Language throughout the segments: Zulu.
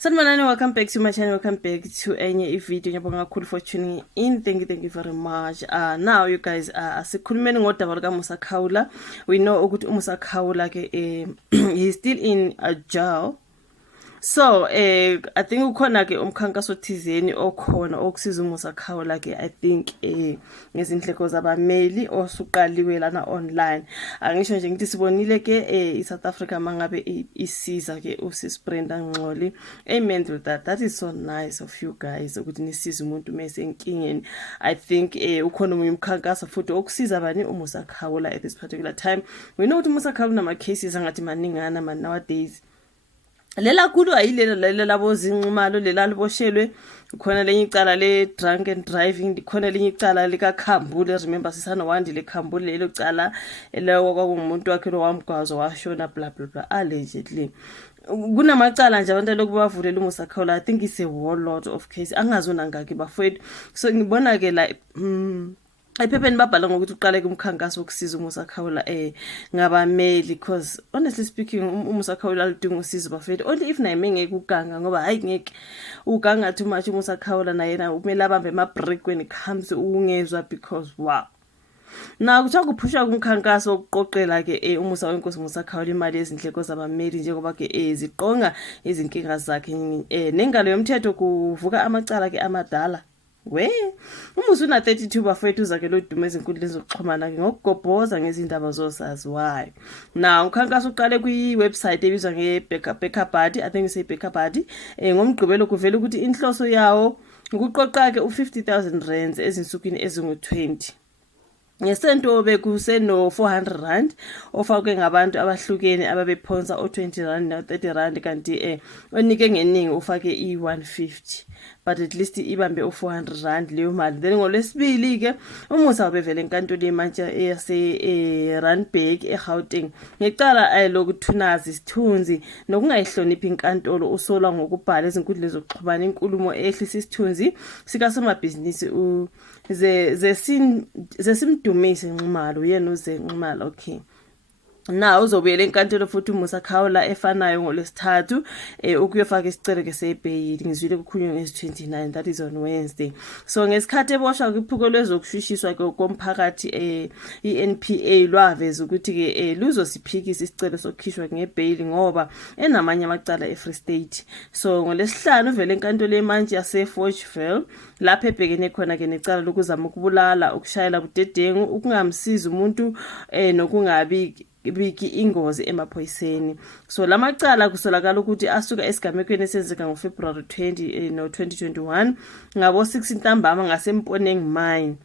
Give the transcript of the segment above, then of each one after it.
Sanibonani, welcome back to my channel. Welcome back to enye video. Ngiyabonga kakhulu for tuning in. Thank you very much. Now you guys, asikhulumeni ngodaba luka Musa Khawula. We know ukuthi uMusa Khawula ke he's still in a jail. So I think ukhona ke umkhankaso thizeni okhona okusiza uMusa Khawula ke I think ngezindleko zabameli osuqaliwe lana online. Angisho nje ngithi sibonile ke iSouth Africa mangabe isiza ke uSis Brenda Ngcoli. Amen to that. That is so nice of you guys ukuthi nisize umuntu mase enkingeni. I think ukhona umkhankaso futhi okusiza bani uMusa Khawula at this particular time. We know ukuthi uMusa Khawula nama cases angathi maningana man nowadays. Lela kulu ayilela labo zinqumalo lela liboshelwe khona lenye icala le drunk and driving khona lenye icala lika Khambule. Remember sisana wandile Khambule lelo cala lewo kwakungumuntu wakhe lo wamgwazo washona blah blah blah allegedly. Kunamacala nje abantu lokubavulela uMusa Khawula. I think it's a whole lot of case angazona ngaki bafowethu. So ngibona ke la ephepheni babhala ngokuthi uqale kumkhankaso wokusiza uMusa Khawula ngabameli because honestly speaking uMusa Khawula udinga usizo bafethu only if naye ngeke uganga ngoba hayi ngeke uganga too much uMusa Khawula naye na umele abambe ama break when it comes ungezwa because wow. Na kuthiwa kuphusha kumkhankaso wokuqoqela ke uMusa wenkosi Musa Khawula imali ezindleko zabameli njengoba ke ziqonga izinkinga zakhe nengalo yomthetho kuvuka amacala ke amadala. We uMusa una 32 bafethu zakhe lo dume ezinkundleni zokuxhumana ke ngokugobhoza ngezindaba zosaziwayo. Na ukhankaso uqale kwi website ebizwa ngeBekhabhadi. I think it's Bekhabhadi. Ngomgqibelo kuvela ukuthi inhloso yawo ukuqoqa ke u50,000 ezinsukwini ezingu20. Ngesento bekuseno 400 rand ofakwe ngabantu abahlukene ababephonsa o20 rand no30 rand kanti onike ngeningi ufake i150 but at least ibambe u400 rand leyo mali. Then ngolesibili ke uMusa wabevela enkantolo yemantshi yase Randburg eGauteng ngecala lokuthunaza isithunzi nokungayihloniphi inkantolo usolwa ngokubhala ezinkundleni zokuxhumana inkulumo ehlisa isithunzi sikasomabhizinisi zesimdumise Nxumalo yena uZenxumalo. Okay, now uzobuyela enkantolo futhi uMusa Khawula efanayo ngolesithathu ukuyofaka isicelo ke sebhayili. Ngizwile kukhulunywa ngezi29, that is on Wednesday. So ngesikhathi eboshwa kwiphuko lwezokushushiswa ke komphakathi iNPA lwaveza ukuthi ke luzosiphikisa isicelo sokukhishwa ngebhayili ngoba enamanye amacala eFree State. So ngolesihlanu uvele enkantolo yemantshi yaseForgeville lapho ebhekene khona ke necala lokuzama ukubulala, ukushayela budedengu, ukungamsiza umuntu nokungabi biki ingozi emaphoyiseni. So lamacala kusolakala ukuthi asuka esigamekweni esenzeka ngoFebruary 20 2021 ngabo 6 ntambama ngasemponeng mine.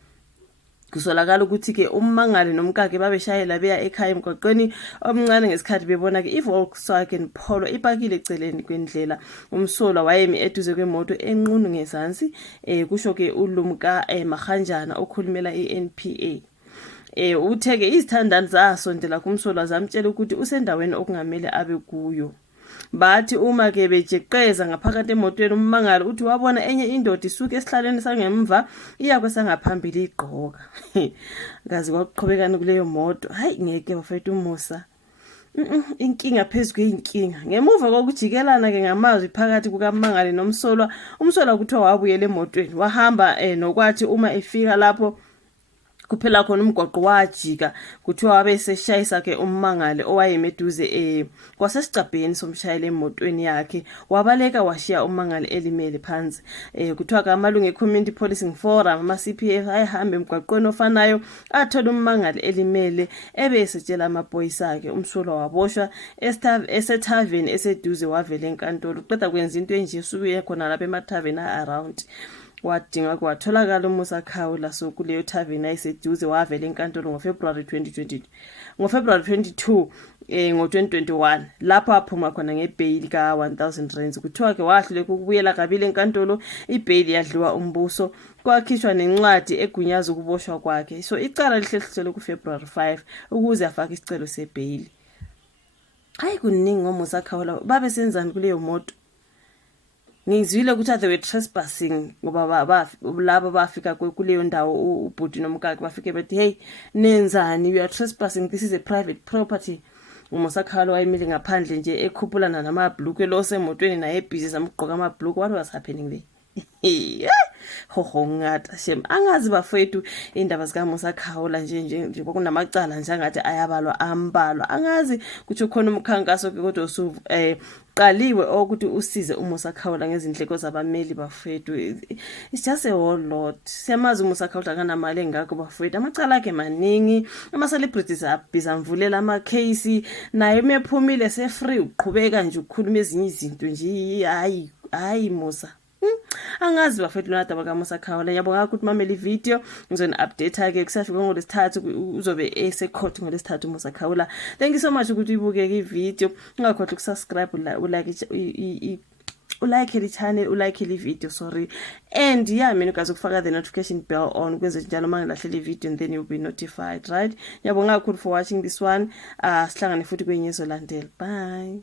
Kusolakala ukuthi ke ummangali nomkakhe babeshayela beya ekhaya emgwaqweni omncane ngesikhathi bebona ke iVolkswagen Polo ipakile eceleni kwendlela. Umsolwa wayemi eduze kwemoto enqunu ngezansi kusho ke uLumka Maganjana okhulumela iNPA. Utheke izithandani zasondela kumsolwa zamtshela ukuthi usendaweni okungamele abe kuyo. Bathi uma ke bejeqeza ngaphakathi emotweni ummangali uthi wabona enye indoda isuke esihlalweni sangemva iya kwesangaphambili igqoka. Ngazi kwaqhubekana kuleyo moto. Hayi ngeke bafethu uMusa inkinga phezulu kweinkinga. Ngemuva kokujikelana ke ngamazwi phakathi kukamangali nomsolwa, umsolwa kuthiwa wabuyela emotweni wahamba nokwathi uma efika lapho kuphela khona umgwaqo wajika kuthiwa wabe seshayisa ke ummangali owayemeduze kwasesigcabheni somshayeli emotweni yakhe wabaleka washiya ummangali elimele phansi. Kuthiwa kamalungu eCommunity Policing Forum ama-CPF ayihamba emgwaqweni ofanayo athola ummangali elimele ebesetshela amaphoyisa akhe. Umsolwa waboshwa esethaveni eseduze wavela enkantolo uqeda kwenza into enje suku khona lapha emathaveni around wadinga kwatholakala uMusa Khawula so kuleyo thaveni ayiseduze wavela enkantolo ngoFebruary 22 ngo2021 lapho aphuma khona ngebhayili ka1000 rand. Kuthiwa ke wahluleka ukubuyela kabili enkantolo, ibhayili yadliwa umbuso, kwakhishwa nencwadi egunyaza ukuboshwa kwakhe. So icala lihlehliselwe kuFebruary 5 ukuze afake isicelo sebhayili. Hayi kuningi ngoMusa Khawula babe senzani kuleyo moto. Ngizwile ukuthi they were trespassing ngoba laba bafika kuleyo ndawo ubhuti nomkakhe bafike bethi hey nenzani, you are trespassing, this is a private property. uMusa Khawula wayemile ngaphandle nje ekhuphulana namabhlukwe lo semotweni naye busy zamgqoka amabhlukwe. What was happening there? Hoho ngata shem, angazi bafowethu indaba zikaMusa Khawula nje kunamacala nje angathi ayabalwa ambalwa, angazi kuthi khona umkhankaso ke kodwa qaliwe ukuthi usize uMusa Khawula ngezindleko zabameli bafowethu. It's just a whole lot. Siyamazi uMusa Khawula kanamali engakho bafowethu, amacala akhe maningi, ama celebrities abhiza mvulela ama case, naye mephumile se free uqhubeka nje ukukhuluma ezinye izinto nje. Hayi Musa, angazi bafethu lona daba kaMusa Khawula. Ngiyabonga ukuthi mamela ivideo, ngizona update ke kusafika ngoLesithathu, uzobe esecourt ngoLesithathu uMusa Khawula. Thank you so much ukuthi ibuke ivideo, ungakhohlwa ukusubscribe, ulike le channel, ulike le video, sorry. And yeah, mina ukazi ukufaka the notification bell on kwenze njalo mangilahle video, and then you'll be notified, right? Ngiyabonga kakhulu for watching this one. Sihlangane futhi kwenye ezolandela. Bye.